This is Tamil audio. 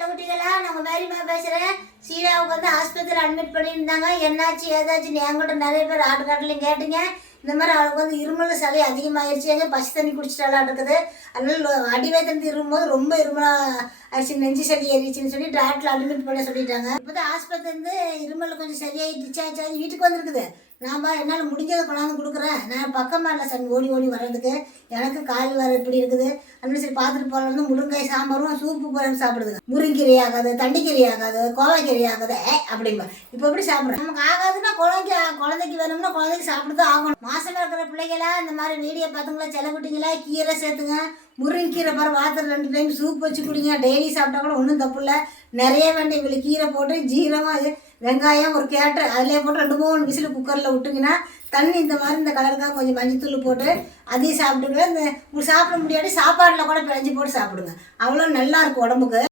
செல்லக்குட்டிகளா நாங்கள் மேரிமா பேசுகிறேன் சீராவுக்கு வந்து ஆஸ்பத்திரியில் அட்மிட் பண்ணியிருந்தாங்க. என்னாச்சு ஏதாச்சுன்னு என்கிட்ட நிறைய பேர் ஆட்டுக்காட்டிலையும் கேட்டுங்க. இந்த மாதிரி அவளுக்கு வந்து இருமல் சளி அதிகமாகிடுச்சு எங்க பசி தண்ணி குடிச்சிட்டாலாம் இருக்குது அதனால அடி வயிற்று இருமும்போது ரொம்ப இருமலாக ஆயிடுச்சு நெஞ்சு சளி ஏறிச்சுன்னு சொல்லி டாக்டர் அட்மிட் பண்ண சொல்லிட்டாங்க. இப்போ தான் ஆஸ்பத்திரி வந்து இருமல் கொஞ்சம் சரியாகி டிச்சார்ஜ் ஆகி வீட்டுக்கு வந்திருக்குது. நான் என்னால் முடிஞ்சதை கொண்டாந்து கொடுக்குறேன். நான் பக்கமாக இல்லை சன் ஓடி ஓடி வர்றதுக்கு. எனக்கு கால் வர இப்படி இருக்குது. அப்படின்னு சரி பார்த்துட்டு போகலாம் முருங்காய் சாம்பாரும் சூப்பு போல சாப்பிடுதுங்க. முருங்கீரை ஆகாது தண்டிக்கீரை ஆகாது கோவைக்கீரை ஆகாது ஏ அப்படிம்பா. இப்போ எப்படி சாப்பிட்றேன்? நமக்கு ஆகாதுன்னா குழந்தைக்கு குழந்தைக்கு வேணும்னா குழந்தைக்கு சாப்பிட்டு தான் ஆகணும். மாசமா இருக்கிற பிள்ளைகளா இந்த மாதிரி வீடியோ பார்த்துங்களா செலவிட்டீங்களா கீரை சேர்த்துங்க. முருங்கீரை பாரு வாரத்தில் ரெண்டு டைம் சூப் வச்சு குடிங்க. டெய்லி சாப்பிட்டா கூட ஒன்றும் தப்பு இல்லை. நிறைய வேண்டிய இவ்வளோ கீரை போட்டு ஜீரகம் வெங்காயம் ஒரு கேட்டு அதிலே போட்டு ரெண்டு மூணு விசில் குக்கரில் விட்டுங்கன்னா தண்ணி இந்த மாதிரி இந்த கலருக்காக கொஞ்சம் மஞ்சத்தூள் போட்டு அதையும் சாப்பிட்டுங்க இந்த உங்களுக்கு சாப்பிட முடியாட்டி சாப்பாட்டில் கூட பிழைஞ்சி போட்டு சாப்பிடுங்க. அவ்வளோ நல்லா இருக்கும் உடம்புக்கு.